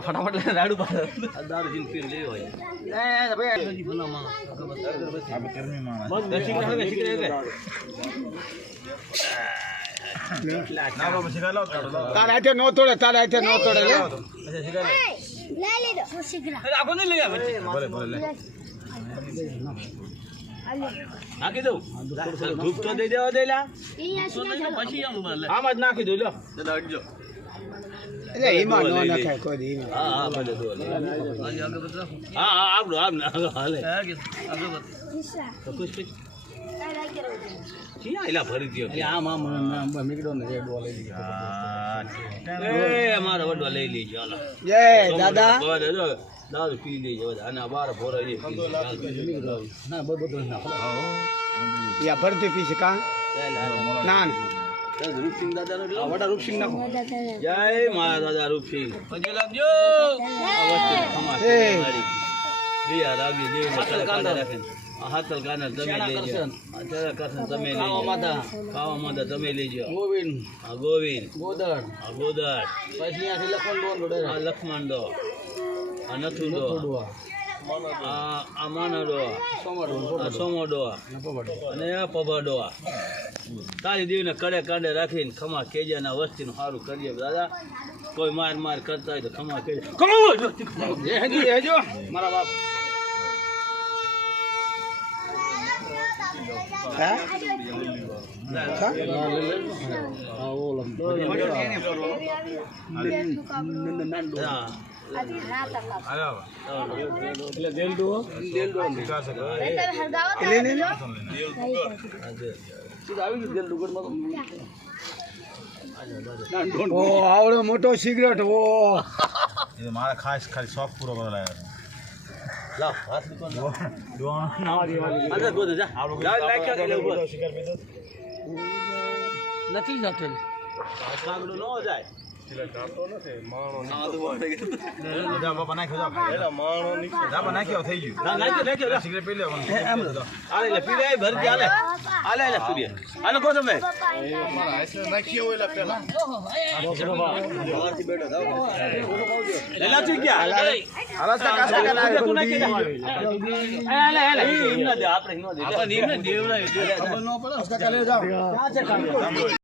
ફટાફટ રાડુ તારા હાથે નો તોડે નાખી દઉં ધૂપ તો દઈ દેવા દે પછી આમ જ નાખી દઉં લો અડજો એટલે એમાં નો નખાય કોઈ દી હા આપણું આમ હાલે તો ખુશ એલા ભરી દો આમ મીકડો ને રેડવા લઈ લીધો અમારો વડવા લઈ લેજો હાલો જય દાદા દાદા પી લેજો અને બાર ભોરા ના બધું યા ભરતી પીશે કા ના રૂપસિંહ દાદા વડા રૂપસિંહ નાખો જય મારા દાદા રૂપસિંહ પછી લાગજો હાથલ કાનર તમે લેજો તમે ખાવા તમે લેજો ગોવિંદ ગોદર પછી લક્ષ્મણ દો નથુ દો આ માનો દો સોમો દો અને પભા દો તારી દેવીને કડે કાંડે રાખીને ખમા કેજાના વસ્તીનું સારું કરીએ દાદા કોઈ માર કરતા હોય તો ખમા કેજો મારા બાપ આવડો મોટો સિગરેટ મારા ખાસ ખાલી શોખ પૂરો કરવા લાગ્યો નથી જતો ન જાય નાખ્યો થઈ ગયું સિગરેટ પી લેવાનું આપણે